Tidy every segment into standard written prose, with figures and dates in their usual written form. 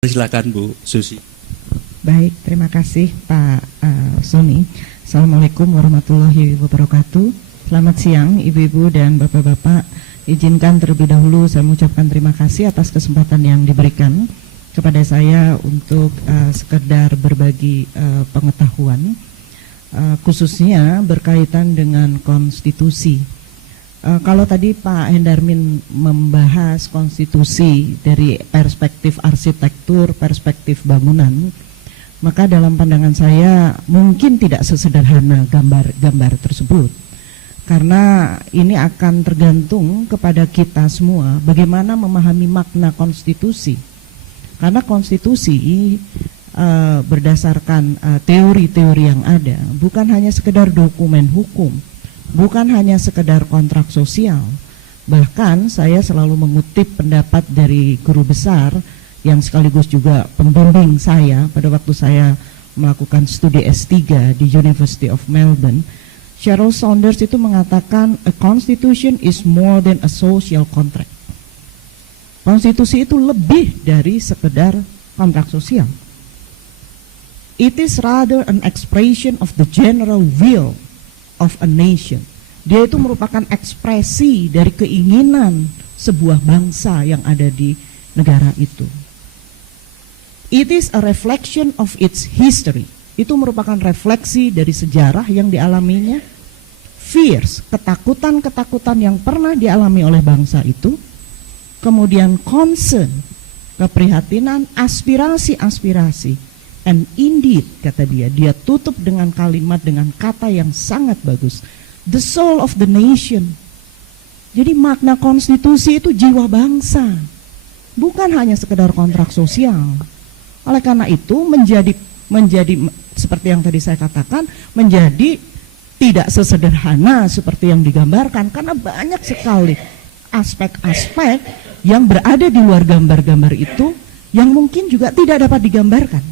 Silakan Bu Susi. Baik, terima kasih Pak Sony. Assalamualaikum warahmatullahi wabarakatuh. Selamat siang Ibu-ibu dan Bapak-bapak. Izinkan terlebih dahulu saya mengucapkan terima kasih atas kesempatan yang diberikan kepada saya untuk sekedar berbagi pengetahuan, khususnya berkaitan dengan konstitusi. Kalau tadi Pak Hendarmin membahas konstitusi dari perspektif arsitektur, perspektif bangunan, maka dalam pandangan saya mungkin tidak sesederhana gambar tersebut. Karena ini akan tergantung kepada kita semua bagaimana memahami makna konstitusi. Karena konstitusi berdasarkan teori-teori yang ada bukan hanya sekedar dokumen hukum, bukan hanya sekedar kontrak sosial. Bahkan saya selalu mengutip pendapat dari guru besar yang sekaligus juga pembimbing saya pada waktu saya melakukan studi S3 di University of Melbourne. Cheryl Saunders itu mengatakan a constitution is more than a social contract. Konstitusi itu lebih dari sekedar kontrak sosial. It is rather an expression of the general will of a nation. Dia itu merupakan ekspresi dari keinginan sebuah bangsa yang ada di negara itu. It is a reflection of its history. Itu merupakan refleksi dari sejarah yang dialaminya. Fears, ketakutan-ketakutan yang pernah dialami oleh bangsa itu. Kemudian concern, keprihatinan, aspirasi-aspirasi. And indeed, kata dia tutup dengan kalimat, dengan kata yang sangat bagus. The soul of the nation. Jadi makna konstitusi itu jiwa bangsa, bukan hanya sekedar kontrak sosial. Oleh karena itu menjadi seperti yang tadi saya katakan, menjadi tidak sesederhana seperti yang digambarkan, karena banyak sekali aspek-aspek yang berada di luar gambar-gambar itu yang mungkin juga tidak dapat digambarkan.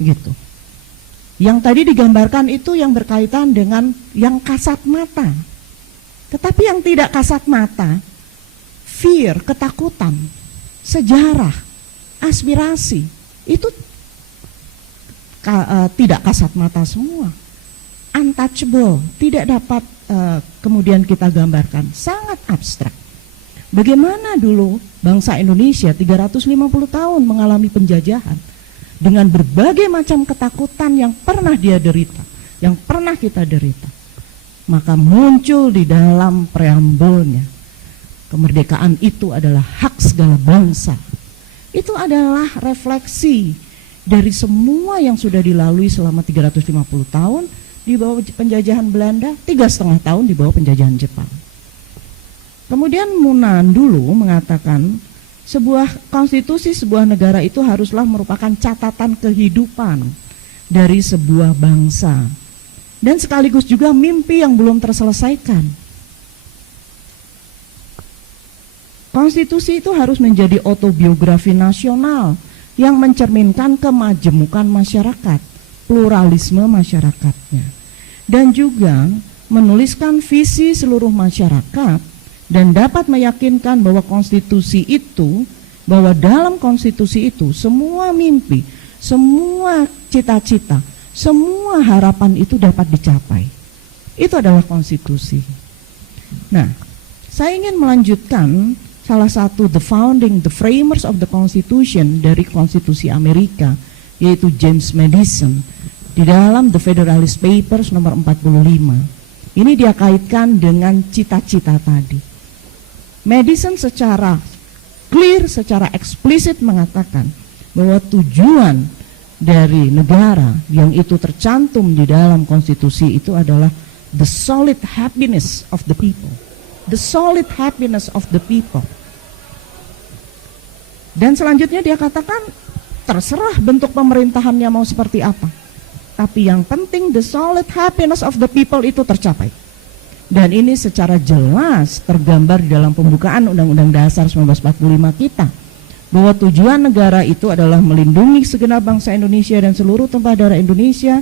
Gitu. Yang tadi digambarkan itu yang berkaitan dengan yang kasat mata. Tetapi yang tidak kasat mata, fear, ketakutan, sejarah, aspirasi, itu tidak kasat mata semua. Untouchable, tidak dapat kemudian kita gambarkan, sangat abstrak. Bagaimana dulu bangsa Indonesia 350 tahun mengalami penjajahan dengan berbagai macam ketakutan yang pernah dia derita, yang pernah kita derita. Maka muncul di dalam preambulnya, kemerdekaan itu adalah hak segala bangsa. Itu adalah refleksi dari semua yang sudah dilalui selama 350 tahun di bawah penjajahan Belanda, 3,5 tahun di bawah penjajahan Jepang. Kemudian Munan dulu mengatakan sebuah konstitusi sebuah negara itu haruslah merupakan catatan kehidupan dari sebuah bangsa dan sekaligus juga mimpi yang belum terselesaikan. Konstitusi itu harus menjadi autobiografi nasional yang mencerminkan kemajemukan masyarakat, pluralisme masyarakatnya, dan juga menuliskan visi seluruh masyarakat dan dapat meyakinkan bahwa konstitusi itu, bahwa dalam konstitusi itu semua mimpi, semua cita-cita, semua harapan itu dapat dicapai. Itu adalah konstitusi. Nah, saya ingin melanjutkan salah satu the framers of the Constitution dari konstitusi Amerika, yaitu James Madison, di dalam The Federalist Papers nomor 45. Ini dia kaitkan dengan cita-cita tadi. Madison secara clear, secara eksplisit mengatakan bahwa tujuan dari negara yang itu tercantum di dalam konstitusi itu adalah the solid happiness of the people. The solid happiness of the people. Dan selanjutnya dia katakan terserah bentuk pemerintahannya mau seperti apa, tapi yang penting the solid happiness of the people itu tercapai. Dan ini secara jelas tergambar di dalam pembukaan Undang-Undang Dasar 1945 kita, bahwa tujuan negara itu adalah melindungi segenap bangsa Indonesia dan seluruh tumpah darah Indonesia,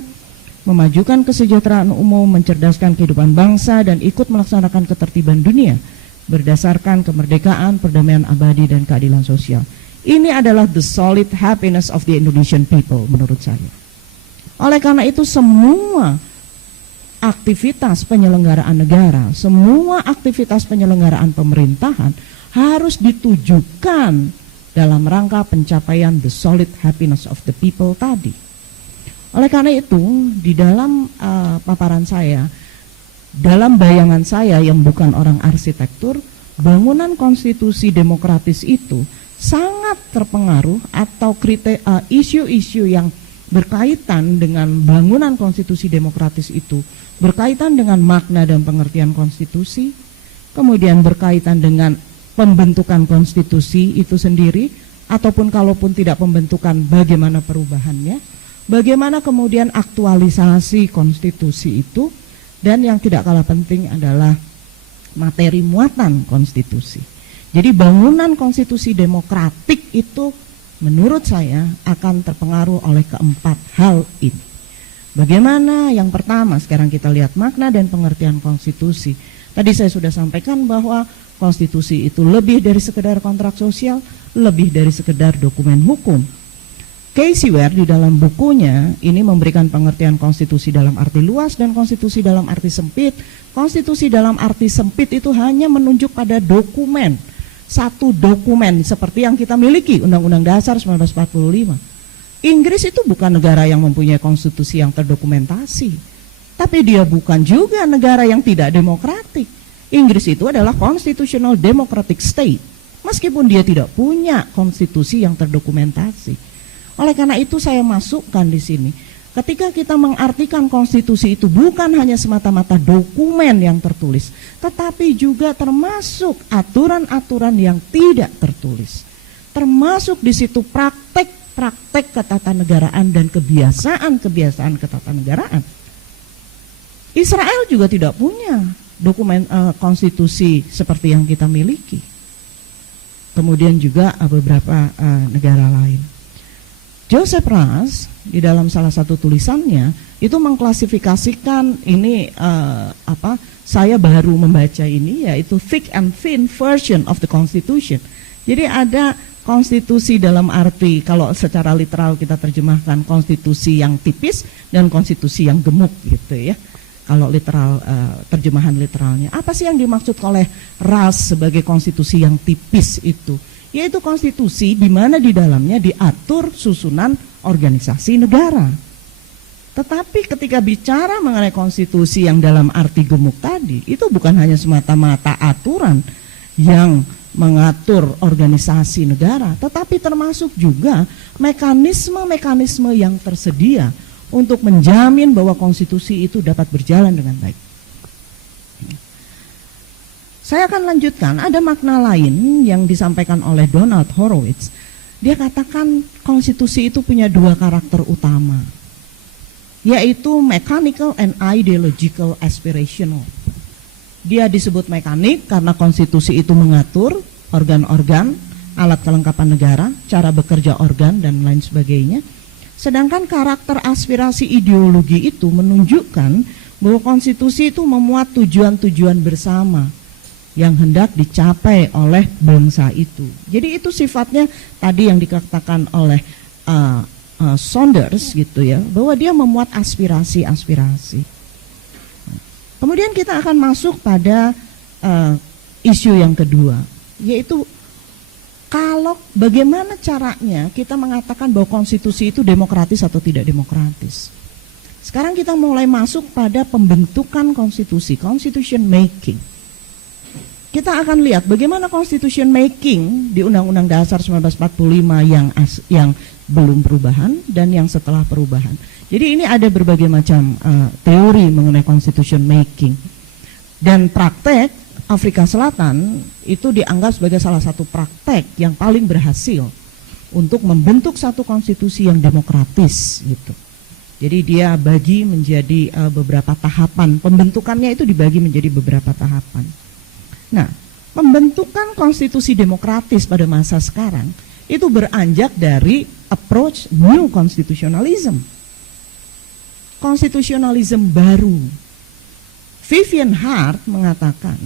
memajukan kesejahteraan umum, mencerdaskan kehidupan bangsa, dan ikut melaksanakan ketertiban dunia berdasarkan kemerdekaan, perdamaian abadi, dan keadilan sosial. Ini adalah the solid happiness of the Indonesian people menurut saya. Oleh karena itu semua aktivitas penyelenggaraan negara, semua aktivitas penyelenggaraan pemerintahan harus ditujukan dalam rangka pencapaian the solid happiness of the people tadi. Oleh karena itu, di dalam paparan saya, dalam bayangan saya yang bukan orang arsitektur, bangunan konstitusi demokratis itu sangat terpengaruh atau isu-isu yang berkaitan dengan bangunan konstitusi demokratis itu berkaitan dengan makna dan pengertian konstitusi, kemudian berkaitan dengan pembentukan konstitusi itu sendiri, ataupun kalaupun tidak pembentukan bagaimana perubahannya, bagaimana kemudian aktualisasi konstitusi itu, dan yang tidak kalah penting adalah materi muatan konstitusi. Jadi bangunan konstitusi demokratik itu menurut saya akan terpengaruh oleh keempat hal ini. Bagaimana? Yang pertama, sekarang kita lihat makna dan pengertian konstitusi. Tadi saya sudah sampaikan bahwa konstitusi itu lebih dari sekedar kontrak sosial, lebih dari sekedar dokumen hukum. Casey Ware di dalam bukunya ini memberikan pengertian konstitusi dalam arti luas dan konstitusi dalam arti sempit. Konstitusi dalam arti sempit itu hanya menunjuk pada dokumen, satu dokumen seperti yang kita miliki, Undang-Undang Dasar 1945. Inggris itu bukan negara yang mempunyai konstitusi yang terdokumentasi, tapi dia bukan juga negara yang tidak demokratik. Inggris itu adalah constitutional democratic state, meskipun dia tidak punya konstitusi yang terdokumentasi. Oleh karena itu saya masukkan di sini, ketika kita mengartikan konstitusi itu bukan hanya semata-mata dokumen yang tertulis, tetapi juga termasuk aturan-aturan yang tidak tertulis. Termasuk di situ praktek ketatanegaraan dan kebiasaan-kebiasaan ketatanegaraan. Israel juga tidak punya dokumen konstitusi seperti yang kita miliki. Kemudian juga beberapa negara lain. Joseph Raz di dalam salah satu tulisannya itu mengklasifikasikan ini saya baru membaca ini, yaitu thick and thin version of the Constitution. Jadi ada konstitusi dalam arti kalau secara literal kita terjemahkan konstitusi yang tipis dan konstitusi yang gemuk gitu ya. Kalau literal terjemahan literalnya, apa sih yang dimaksud oleh Raz sebagai konstitusi yang tipis itu? Yaitu konstitusi di mana di dalamnya diatur susunan organisasi negara. Tetapi ketika bicara mengenai konstitusi yang dalam arti gemuk tadi, itu bukan hanya semata-mata aturan yang mengatur organisasi negara, tetapi termasuk juga mekanisme-mekanisme yang tersedia untuk menjamin bahwa konstitusi itu dapat berjalan dengan baik. Saya akan lanjutkan, ada makna lain yang disampaikan oleh Donald Horowitz. Dia katakan konstitusi itu punya dua karakter utama, yaitu mechanical and ideological aspirational. Dia disebut mekanik karena konstitusi itu mengatur organ-organ, alat kelengkapan negara, cara bekerja organ dan lain sebagainya. Sedangkan karakter aspirasi ideologi itu menunjukkan bahwa konstitusi itu memuat tujuan-tujuan bersama yang hendak dicapai oleh bangsa itu. Jadi itu sifatnya tadi yang dikatakan oleh Saunders gitu ya, bahwa dia memuat aspirasi-aspirasi. Kemudian kita akan masuk pada isu yang kedua, yaitu kalau bagaimana caranya kita mengatakan bahwa konstitusi itu demokratis atau tidak demokratis. Sekarang kita mulai masuk pada pembentukan konstitusi, constitution making. Kita akan lihat bagaimana constitution making di Undang-Undang Dasar 1945 yang belum perubahan dan yang setelah perubahan. Jadi ini ada berbagai macam teori mengenai constitution making. Dan praktek Afrika Selatan itu dianggap sebagai salah satu praktek yang paling berhasil untuk membentuk satu konstitusi yang demokratis gitu. Jadi dia bagi menjadi beberapa tahapan, pembentukannya itu dibagi menjadi beberapa tahapan. Nah, pembentukan konstitusi demokratis pada masa sekarang itu beranjak dari approach new constitutionalism. Konstitusionalisme baru. Vivian Hart mengatakan,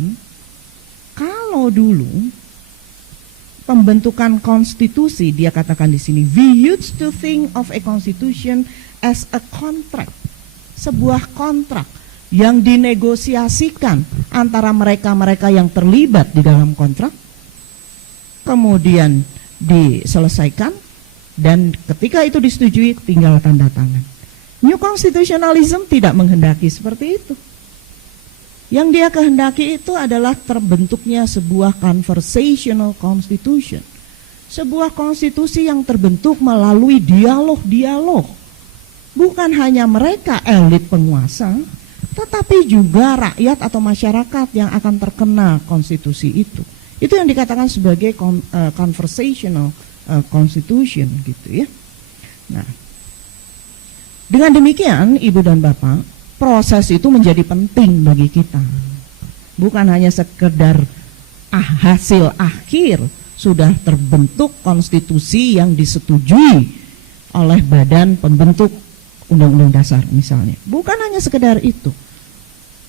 kalau dulu pembentukan konstitusi, dia katakan di sini, we used to think of a constitution as a contract, sebuah kontrak yang dinegosiasikan antara mereka-mereka yang terlibat di dalam kontrak, kemudian diselesaikan, dan ketika itu disetujui tinggal tanda tangan. New constitutionalism tidak menghendaki seperti itu. Yang dia kehendaki itu adalah terbentuknya sebuah conversational constitution, sebuah konstitusi yang terbentuk melalui dialog-dialog. Bukan hanya mereka elit penguasa, tetapi juga rakyat atau masyarakat yang akan terkena konstitusi itu. Itu yang dikatakan sebagai conversational constitution, gitu ya. Nah, dengan demikian, Ibu dan Bapak, proses itu menjadi penting bagi kita. Bukan hanya sekedar hasil akhir sudah terbentuk konstitusi yang disetujui oleh badan pembentuk undang-undang dasar misalnya. Bukan hanya sekedar itu.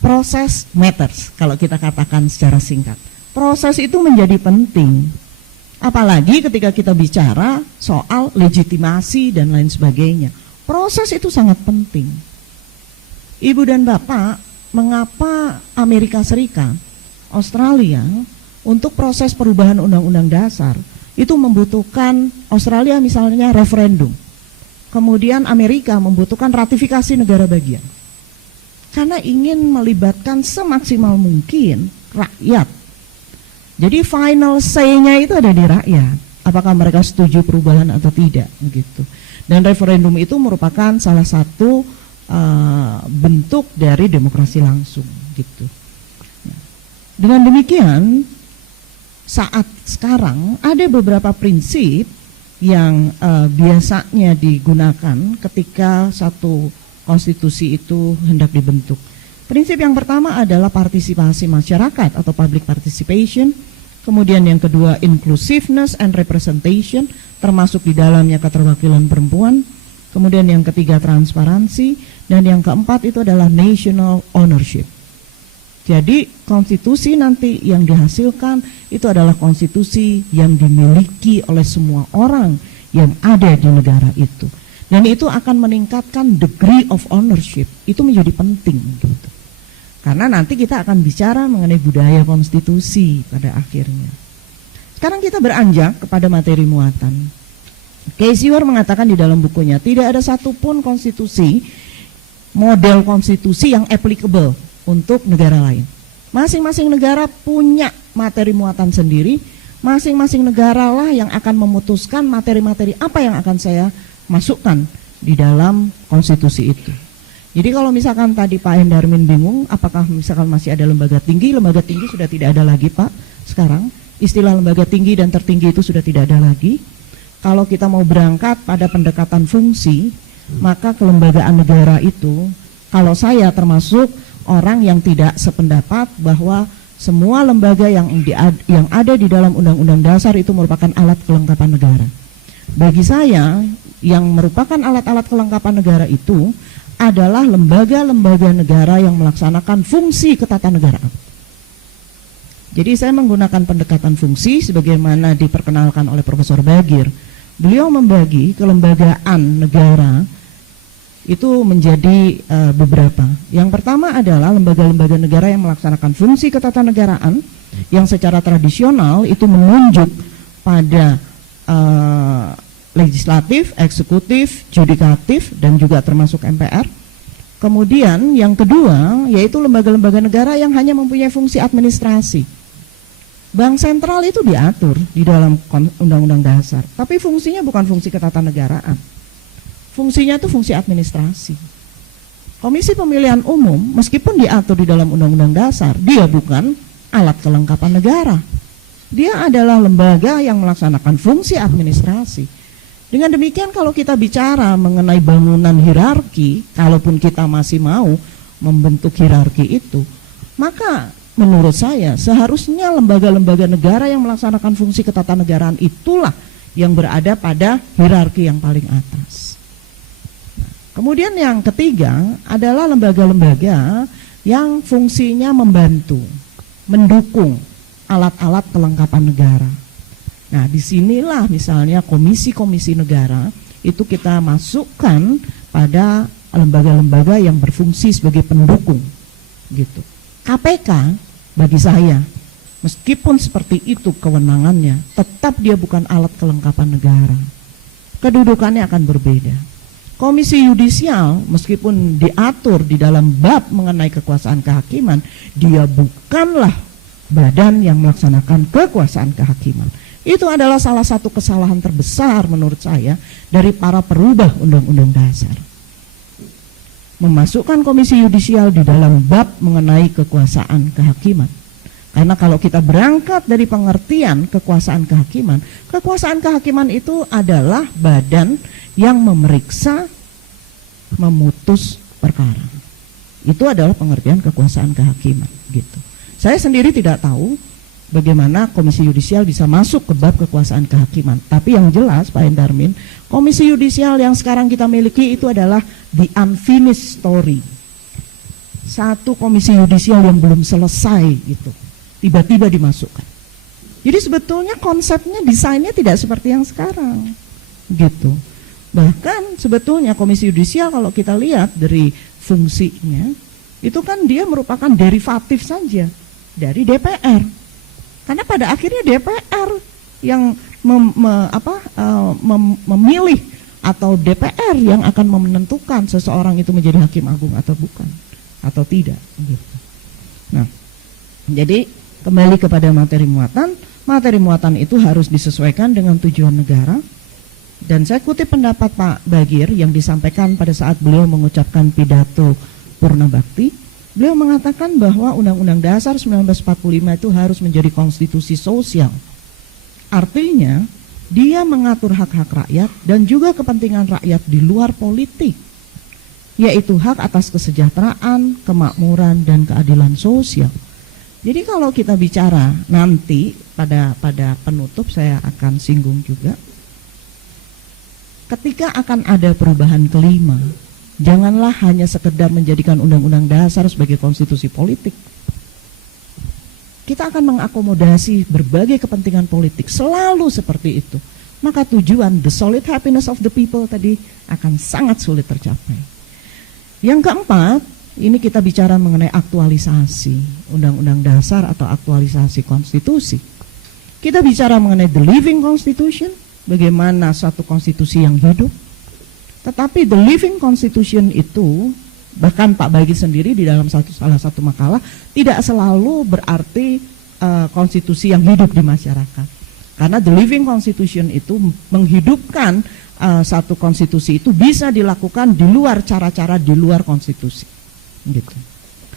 Proses matters, kalau kita katakan secara singkat. Proses itu menjadi penting. Apalagi ketika kita bicara soal legitimasi dan lain sebagainya. Proses itu sangat penting. Ibu dan Bapak, mengapa Amerika Serikat, Australia, untuk proses perubahan undang-undang dasar, itu membutuhkan Australia misalnya referendum. Kemudian Amerika membutuhkan ratifikasi negara bagian. Karena ingin melibatkan semaksimal mungkin rakyat. Jadi final say-nya itu ada di rakyat. Apakah mereka setuju perubahan atau tidak, begitu. Dan referendum itu merupakan salah satu bentuk dari demokrasi langsung, gitu. Nah, dengan demikian, saat sekarang ada beberapa prinsip yang biasanya digunakan ketika satu konstitusi itu hendak dibentuk. Prinsip yang pertama adalah partisipasi masyarakat atau public participation. Kemudian yang kedua inclusiveness and representation, termasuk di dalamnya keterwakilan perempuan. Kemudian yang ketiga transparansi, dan yang keempat itu adalah national ownership. Jadi konstitusi nanti yang dihasilkan itu adalah konstitusi yang dimiliki oleh semua orang yang ada di negara itu. Dan itu akan meningkatkan degree of ownership, itu menjadi penting gitu. Karena nanti kita akan bicara mengenai budaya konstitusi pada akhirnya. Sekarang kita beranjak kepada materi muatan. Casior mengatakan di dalam bukunya, tidak ada satupun konstitusi, model konstitusi yang applicable untuk negara lain. Masing-masing negara punya materi muatan sendiri, masing-masing negara lah yang akan memutuskan materi-materi apa yang akan saya masukkan di dalam konstitusi itu. Jadi kalau misalkan tadi Pak Endarmin bingung, apakah misalkan masih ada lembaga tinggi sudah tidak ada lagi Pak sekarang. Istilah lembaga tinggi dan tertinggi itu sudah tidak ada lagi. Kalau kita mau berangkat pada pendekatan fungsi, maka kelembagaan negara itu, kalau saya termasuk orang yang tidak sependapat bahwa semua lembaga yang ada di dalam Undang-Undang Dasar itu merupakan alat kelengkapan negara. Bagi saya, yang merupakan alat-alat kelengkapan negara itu adalah lembaga-lembaga negara yang melaksanakan fungsi ketatanegaraan. Jadi saya menggunakan pendekatan fungsi sebagaimana diperkenalkan oleh Profesor Bagir. Beliau membagi kelembagaan negara itu menjadi beberapa. Yang pertama adalah lembaga-lembaga negara yang melaksanakan fungsi ketatanegaraan yang secara tradisional itu menunjuk pada legislatif, eksekutif, judikatif, dan juga termasuk MPR. Kemudian yang kedua yaitu lembaga-lembaga negara yang hanya mempunyai fungsi administrasi. Bank sentral itu diatur di dalam Undang-Undang Dasar, tapi fungsinya bukan fungsi ketatanegaraan. Fungsinya itu fungsi administrasi. Komisi Pemilihan Umum meskipun diatur di dalam Undang-Undang Dasar, dia bukan alat kelengkapan negara. Dia adalah lembaga yang melaksanakan fungsi administrasi. Dengan demikian kalau kita bicara mengenai bangunan hierarki, kalaupun kita masih mau membentuk hierarki itu, maka menurut saya seharusnya lembaga-lembaga negara yang melaksanakan fungsi ketatanegaraan itulah yang berada pada hierarki yang paling atas. Kemudian yang ketiga adalah lembaga-lembaga yang fungsinya membantu, mendukung alat-alat kelengkapan negara. Nah, disinilah misalnya komisi-komisi negara itu kita masukkan pada lembaga-lembaga yang berfungsi sebagai pendukung, gitu. KPK bagi saya, meskipun seperti itu kewenangannya, tetap dia bukan alat kelengkapan negara. Kedudukannya akan berbeda. Komisi yudisial meskipun diatur di dalam bab mengenai kekuasaan kehakiman, dia bukanlah badan yang melaksanakan kekuasaan kehakiman. Itu adalah salah satu kesalahan terbesar menurut saya dari para perubah undang-undang dasar. Memasukkan komisi yudisial di dalam bab mengenai kekuasaan kehakiman. Karena kalau kita berangkat dari pengertian kekuasaan kehakiman itu adalah badan yang memeriksa, memutus perkara. Itu adalah pengertian kekuasaan kehakiman, gitu. Saya sendiri tidak tahu bagaimana komisi yudisial bisa masuk ke bab kekuasaan kehakiman. Tapi yang jelas Pak Endarmin, komisi yudisial yang sekarang kita miliki itu adalah the unfinished story. Satu komisi yudisial yang belum selesai gitu, tiba-tiba dimasukkan. Jadi sebetulnya konsepnya, desainnya tidak seperti yang sekarang, gitu. Bahkan sebetulnya komisi yudisial kalau kita lihat dari fungsinya, itu kan dia merupakan derivatif saja dari DPR. Karena pada akhirnya DPR yang memilih, atau DPR yang akan menentukan seseorang itu menjadi hakim agung atau bukan, atau tidak, gitu. Nah, jadi kembali kepada materi muatan itu harus disesuaikan dengan tujuan negara. Dan saya kutip pendapat Pak Bagir yang disampaikan pada saat beliau mengucapkan pidato Purna Bakti. Beliau mengatakan bahwa Undang-Undang Dasar 1945 itu harus menjadi konstitusi sosial. Artinya dia mengatur hak-hak rakyat dan juga kepentingan rakyat di luar politik, yaitu hak atas kesejahteraan, kemakmuran, dan keadilan sosial. Jadi kalau kita bicara nanti pada penutup saya akan singgung juga, ketika akan ada perubahan kelima, janganlah hanya sekedar menjadikan Undang-Undang Dasar sebagai konstitusi politik. Kita akan mengakomodasi berbagai kepentingan politik, selalu seperti itu. Maka tujuan the solid happiness of the people tadi akan sangat sulit tercapai. Yang keempat, ini kita bicara mengenai aktualisasi Undang-Undang Dasar atau aktualisasi konstitusi. Kita bicara mengenai the living constitution, bagaimana suatu konstitusi yang hidup. Tetapi the living constitution itu, bahkan Pak Bagir sendiri di dalam salah satu makalah, tidak selalu berarti konstitusi yang hidup di masyarakat. Karena the living constitution itu menghidupkan satu konstitusi itu bisa dilakukan di luar cara-cara di luar konstitusi, gitu.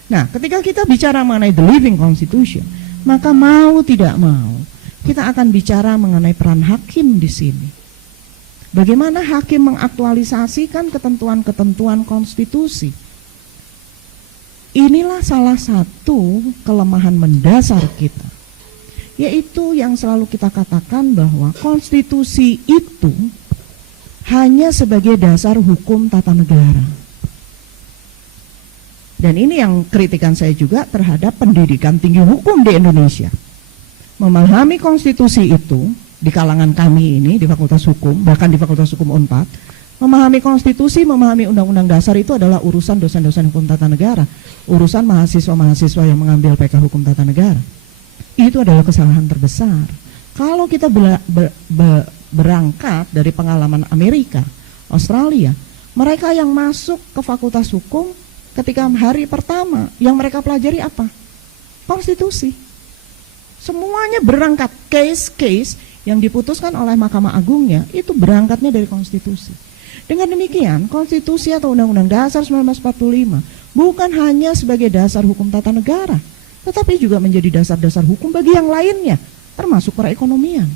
Nah, ketika kita bicara mengenai the living constitution, maka mau tidak mau kita akan bicara mengenai peran hakim di sini. Bagaimana hakim mengaktualisasikan ketentuan-ketentuan konstitusi. Inilah salah satu kelemahan mendasar kita, yaitu yang selalu kita katakan bahwa konstitusi itu hanya sebagai dasar hukum tata negara. Dan ini yang kritikan saya juga terhadap pendidikan tinggi hukum di Indonesia. Memahami konstitusi itu di kalangan kami ini di Fakultas Hukum, bahkan di Fakultas Hukum Unpad, memahami konstitusi, memahami undang-undang dasar itu adalah urusan dosen-dosen hukum tata negara, urusan mahasiswa-mahasiswa yang mengambil PK Hukum Tata Negara. Itu adalah kesalahan terbesar. Kalau kita berangkat dari pengalaman Amerika, Australia, mereka yang masuk ke Fakultas Hukum ketika hari pertama, yang mereka pelajari apa? Konstitusi. Semuanya berangkat, case-case yang diputuskan oleh Mahkamah Agungnya, itu berangkatnya dari konstitusi. Dengan demikian, konstitusi atau Undang-Undang Dasar 1945 bukan hanya sebagai dasar hukum tata negara, tetapi juga menjadi dasar-dasar hukum bagi yang lainnya, termasuk perekonomian.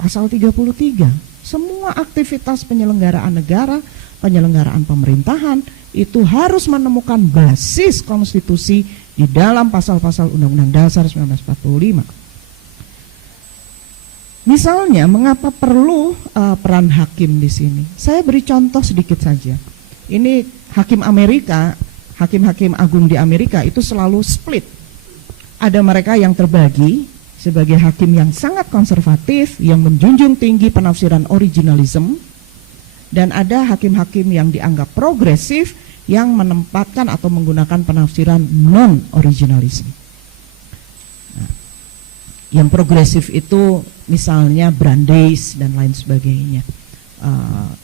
Pasal 33, semua aktivitas penyelenggaraan negara, penyelenggaraan pemerintahan, itu harus menemukan basis konstitusi di dalam pasal-pasal Undang-Undang Dasar 1945. Misalnya, mengapa perlu peran hakim di sini? Saya beri contoh sedikit saja. Ini hakim Amerika, hakim-hakim agung di Amerika itu selalu split. Ada mereka yang terbagi sebagai hakim yang sangat konservatif, yang menjunjung tinggi penafsiran originalism, dan ada hakim-hakim yang dianggap progresif yang menempatkan atau menggunakan penafsiran non-originalism. Nah, yang progresif itu misalnya Brandeis dan lain sebagainya,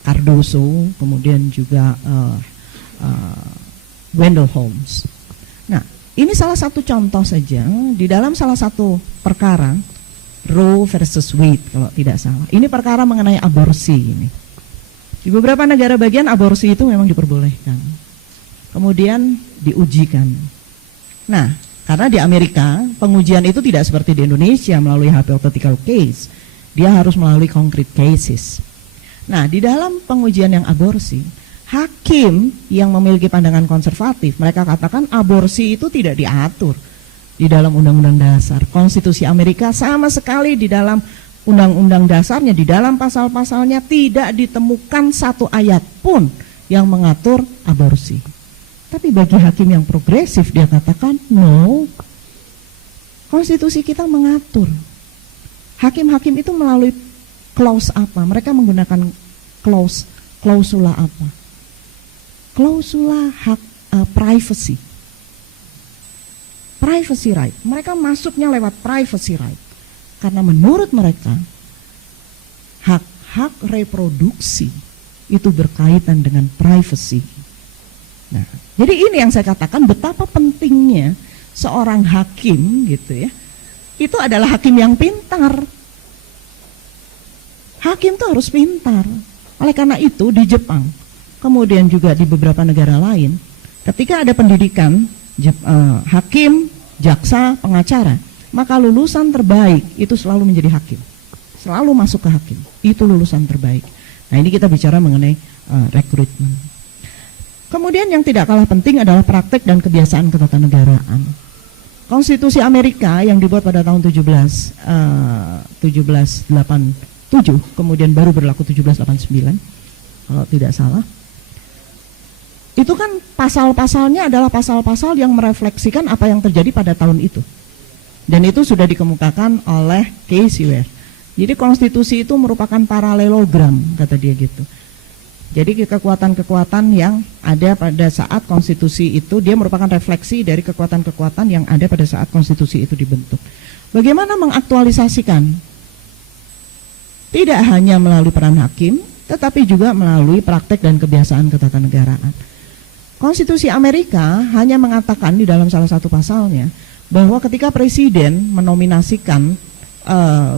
Cardoso, kemudian juga Wendell Holmes. Nah, ini salah satu contoh saja di dalam salah satu perkara Roe versus Wade kalau tidak salah. Ini perkara mengenai aborsi ini. Di beberapa negara bagian aborsi itu memang diperbolehkan, kemudian diujikan. Nah, karena di Amerika pengujian itu tidak seperti di Indonesia melalui hypothetical case, dia harus melalui concrete cases. Nah, di dalam pengujian yang aborsi, hakim yang memiliki pandangan konservatif, mereka katakan aborsi itu tidak diatur di dalam undang-undang dasar. Konstitusi Amerika sama sekali di dalam undang-undang dasarnya, di dalam pasal-pasalnya tidak ditemukan satu ayat pun yang mengatur aborsi. Tapi bagi hakim yang progresif, dia katakan, no, konstitusi kita mengatur. Hakim-hakim itu melalui clause apa? Mereka menggunakan klausula apa? Klausula hak privacy. Privacy right. Mereka masuknya lewat privacy right. Karena menurut mereka hak-hak reproduksi itu berkaitan dengan privacy. Nah, jadi ini yang saya katakan betapa pentingnya seorang hakim gitu ya. Itu adalah hakim yang pintar. Hakim itu harus pintar. Oleh karena itu di Jepang, kemudian juga di beberapa negara lain, ketika ada pendidikan hakim, jaksa, pengacara, maka lulusan terbaik itu selalu menjadi hakim. Selalu masuk ke hakim. Itu lulusan terbaik. Nah, ini kita bicara mengenai rekrutmen. Kemudian yang tidak kalah penting adalah praktek dan kebiasaan ketatanegaraan. Konstitusi Amerika yang dibuat pada tahun 1787, kemudian baru berlaku 1789, kalau tidak salah. Itu kan pasal-pasalnya adalah pasal-pasal yang merefleksikan apa yang terjadi pada tahun itu. Dan itu sudah dikemukakan oleh Casey Ware. Jadi konstitusi itu merupakan paralelogram, kata dia gitu. Jadi kekuatan-kekuatan yang ada pada saat konstitusi itu, dia merupakan refleksi dari kekuatan-kekuatan yang ada pada saat konstitusi itu dibentuk. Bagaimana mengaktualisasikan? Tidak hanya melalui peran hakim, tetapi juga melalui praktek dan kebiasaan ketatanegaraan. Konstitusi Amerika hanya mengatakan di dalam salah satu pasalnya, bahwa ketika presiden menominasikan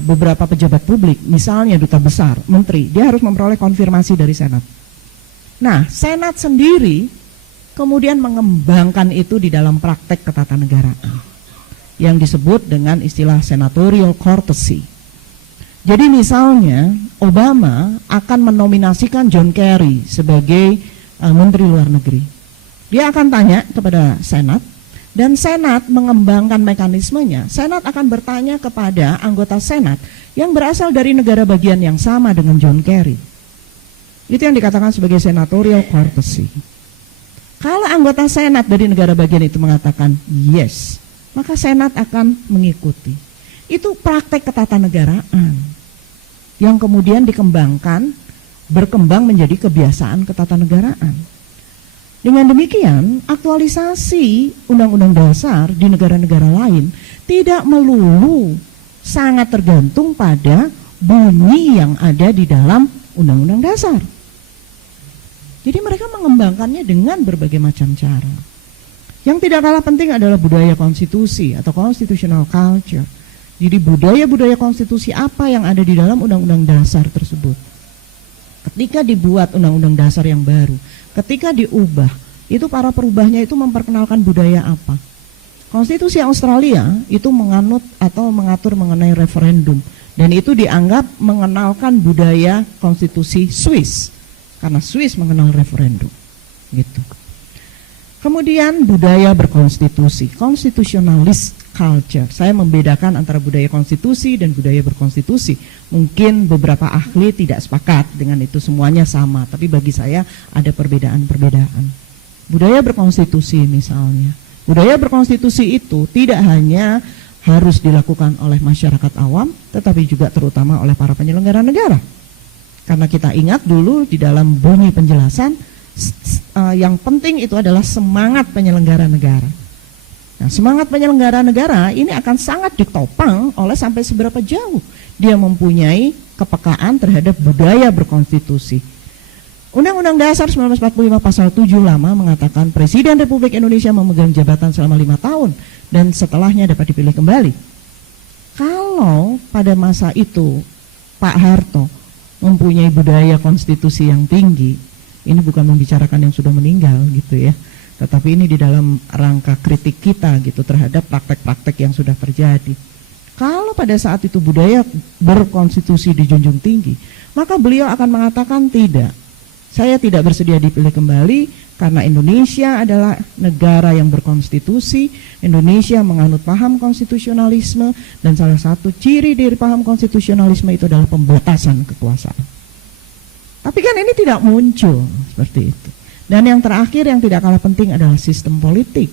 beberapa pejabat publik, misalnya duta besar, menteri, dia harus memperoleh konfirmasi dari Senat. Nah, Senat sendiri kemudian mengembangkan itu di dalam praktek ketatanegaraan yang disebut dengan istilah senatorial courtesy. Jadi misalnya Obama akan menominasikan John Kerry sebagai menteri luar negeri. Dia akan tanya kepada Senat, dan Senat mengembangkan mekanismenya. Senat akan bertanya kepada anggota Senat yang berasal dari negara bagian yang sama dengan John Kerry. Itu yang dikatakan sebagai senatorial courtesy. Kalau anggota Senat dari negara bagian itu mengatakan yes, maka Senat akan mengikuti. Itu praktek ketatanegaraan yang kemudian berkembang menjadi kebiasaan ketatanegaraan. Dengan demikian, aktualisasi Undang-Undang Dasar di negara-negara lain tidak melulu sangat tergantung pada bunyi yang ada di dalam Undang-Undang Dasar. Jadi mereka mengembangkannya dengan berbagai macam cara. Yang tidak kalah penting adalah budaya konstitusi atau constitutional culture. Jadi budaya-budaya konstitusi apa yang ada di dalam Undang-Undang Dasar tersebut. Ketika dibuat Undang-Undang Dasar yang baru, ketika diubah, itu para perubahnya itu memperkenalkan budaya apa. Konstitusi Australia itu menganut atau mengatur mengenai referendum, dan itu dianggap mengenalkan budaya konstitusi Swiss, karena Swiss mengenal referendum, gitu. Kemudian budaya berkonstitusi, constitutionalist culture. Saya membedakan antara budaya konstitusi dan budaya berkonstitusi. Mungkin beberapa ahli tidak sepakat dengan itu, semuanya sama, tapi bagi saya ada perbedaan-perbedaan. Budaya berkonstitusi misalnya. Budaya berkonstitusi itu tidak hanya harus dilakukan oleh masyarakat awam, tetapi juga terutama oleh para penyelenggara negara. Karena kita ingat dulu di dalam bunyi penjelasan, yang penting itu adalah semangat penyelenggara negara. Nah, semangat penyelenggara negara ini akan sangat ditopang oleh sampai seberapa jauh dia mempunyai kepekaan terhadap budaya berkonstitusi. Undang-Undang Dasar 1945 pasal 7 lama mengatakan Presiden Republik Indonesia memegang jabatan selama 5 tahun dan setelahnya dapat dipilih kembali. Kalau pada masa itu Pak Harto mempunyai budaya konstitusi yang tinggi, ini bukan membicarakan yang sudah meninggal gitu ya, tetapi ini di dalam rangka kritik kita gitu terhadap praktek-praktek yang sudah terjadi. Kalau pada saat itu budaya berkonstitusi dijunjung tinggi, maka beliau akan mengatakan tidak. Saya tidak bersedia dipilih kembali karena Indonesia adalah negara yang berkonstitusi, Indonesia menganut paham konstitusionalisme, dan salah satu ciri dari paham konstitusionalisme itu adalah pembatasan kekuasaan. Tapi kan ini tidak muncul seperti itu. Dan yang terakhir yang tidak kalah penting adalah sistem politik.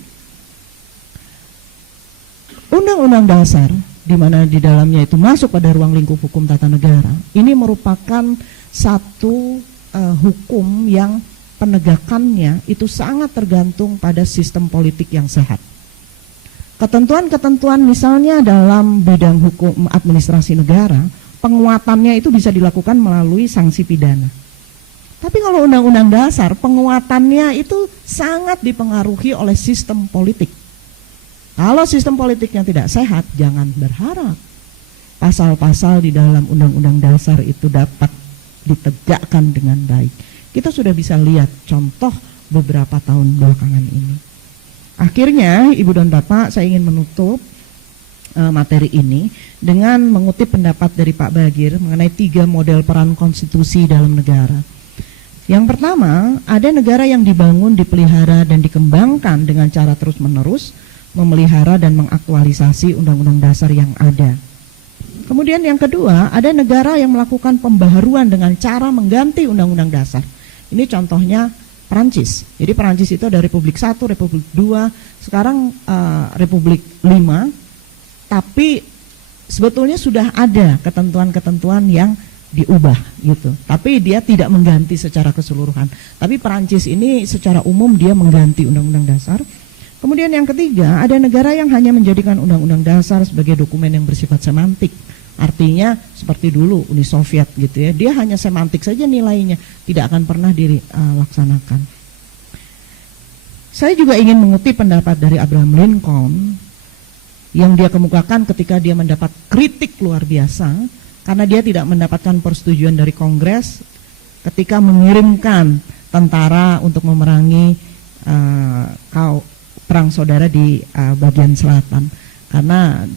Undang-Undang Dasar, di mana di dalamnya itu masuk pada ruang lingkup hukum tata negara, ini merupakan satu hukum yang penegakannya itu sangat tergantung pada sistem politik yang sehat. Ketentuan-ketentuan misalnya dalam bidang hukum administrasi negara, penguatannya itu bisa dilakukan melalui sanksi pidana. Tapi kalau Undang-Undang Dasar, penguatannya itu sangat dipengaruhi oleh sistem politik. Kalau sistem politiknya tidak sehat, jangan berharap pasal-pasal di dalam Undang-Undang Dasar itu dapat ditegakkan dengan baik. Kita sudah bisa lihat contoh beberapa tahun belakangan ini. Akhirnya, Ibu dan Bapak, saya ingin menutup materi ini dengan mengutip pendapat dari Pak Bagir mengenai 3 model peran konstitusi dalam negara. Yang pertama, ada negara yang dibangun, dipelihara, dan dikembangkan dengan cara terus-menerus memelihara dan mengaktualisasi Undang-Undang Dasar yang ada. Kemudian yang kedua, ada negara yang melakukan pembaharuan dengan cara mengganti Undang-Undang Dasar. Ini contohnya Perancis. Jadi Perancis itu ada Republik 1, Republik 2, sekarang Republik 5, tapi sebetulnya sudah ada ketentuan-ketentuan yang diubah gitu. Tapi dia tidak mengganti secara keseluruhan. Tapi Perancis ini secara umum dia mengganti Undang-Undang Dasar. Kemudian yang ketiga, ada negara yang hanya menjadikan Undang-Undang Dasar sebagai dokumen yang bersifat semantik. Artinya seperti dulu Uni Soviet gitu ya, dia hanya semantik saja nilainya, tidak akan pernah dilaksanakan. Saya juga ingin mengutip pendapat dari Abraham Lincoln yang dia kemukakan ketika dia mendapat kritik luar biasa karena dia tidak mendapatkan persetujuan dari Kongres ketika mengirimkan tentara untuk memerangi perang saudara di bagian selatan, karena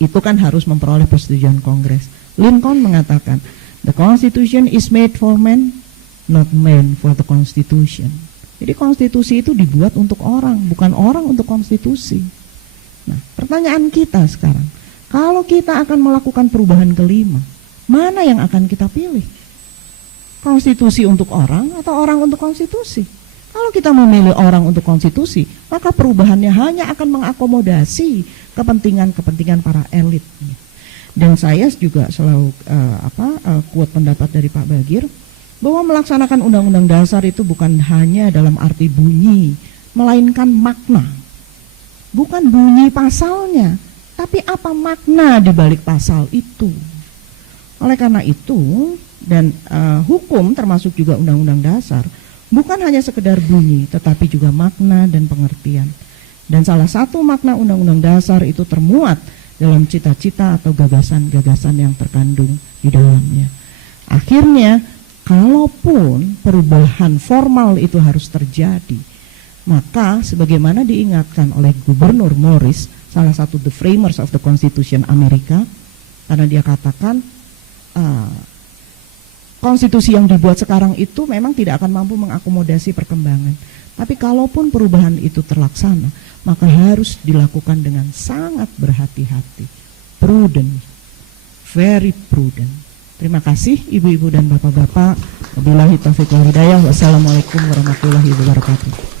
itu kan harus memperoleh persetujuan Kongres. Lincoln mengatakan, the Constitution is made for man, not man for the Constitution. Jadi konstitusi itu dibuat untuk orang, bukan orang untuk konstitusi. Nah, pertanyaan kita sekarang, kalau kita akan melakukan perubahan kelima, mana yang akan kita pilih? Konstitusi untuk orang atau orang untuk konstitusi? Kalau kita memilih orang untuk konstitusi, maka perubahannya hanya akan mengakomodasi kepentingan-kepentingan para elit. Dan saya juga selalu quote pendapat dari Pak Bagir bahwa melaksanakan Undang-Undang Dasar itu bukan hanya dalam arti bunyi, melainkan makna. Bukan bunyi pasalnya, tapi apa makna di balik pasal itu. Oleh karena itu, dan hukum termasuk juga Undang-Undang Dasar bukan hanya sekedar bunyi, tetapi juga makna dan pengertian. Dan salah satu makna Undang-Undang Dasar itu termuat dalam cita-cita atau gagasan-gagasan yang terkandung di dalamnya. Akhirnya, kalaupun perubahan formal itu harus terjadi, maka sebagaimana diingatkan oleh Gubernur Morris, salah satu the framers of the Constitution Amerika, karena dia katakan, konstitusi yang dibuat sekarang itu memang tidak akan mampu mengakomodasi perkembangan. Tapi kalaupun perubahan itu terlaksana, maka harus dilakukan dengan sangat berhati-hati. Prudent, very prudent. Terima kasih Ibu-ibu dan Bapak-bapak. Wabillahi taufiq wal hidayah. Wassalamualaikum warahmatullahi wabarakatuh.